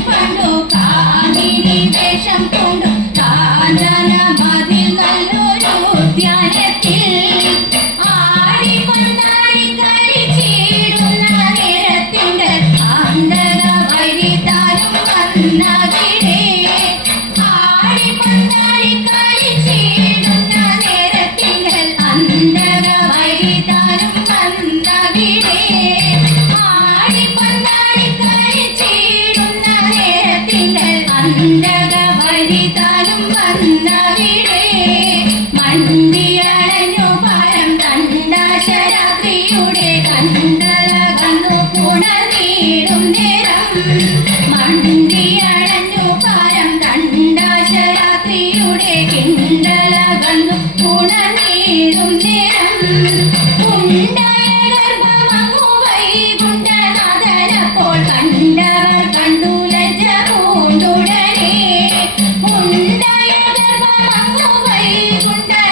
find പുണർന്നീടും നേരം മണ്ടിയടഞ്ഞു പരം കണ്ടാശരാത്രിയുടെ കിണ്ടലകന്നു പുണർന്നീടും നേരം. ഉണ്ടായ ഗർഭമങ്ങു വൈകുണ്ഠനാഥനപ്പോൾ കണ്ടവർ കണ്ടു ലജ്ജ പൂണ്ടുടനെ ഉണ്ടായ ഗർഭമങ്ങു വൈകുണ്ഠനാഥനപ്പോൾ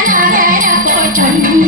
കണ്ടവർ കണ്ടു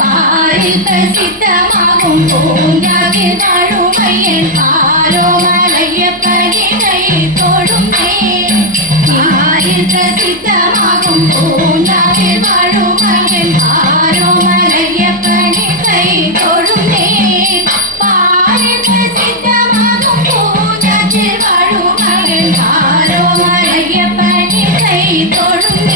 പാരിൽ പ്രസിദ്ധമാകും പൂഞ്ഞാകിൽ വാഴുമയ്യൻ பிரசித்தமாகும் பூண்டாவில் வாழும் மகன் ஆரோ மலையப்பனை கை தொழும். பாரு பிரசித்தமாகும் பூண்டாவில் வாழும் மகன் ஆரோ மலையப்பனை கை தொழும்.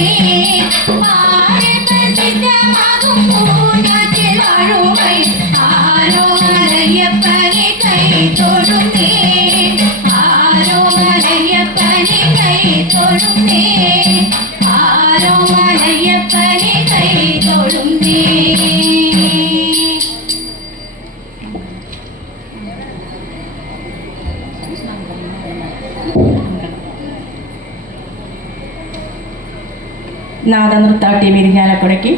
பாரு பிரசித்தமாகும் பூண்டாவில் வாழும் ஆரோ மலையப்பனை கை നാദനൃത്താട്ടി വിരിഞ്ഞാലക്കുടയ്ക്ക്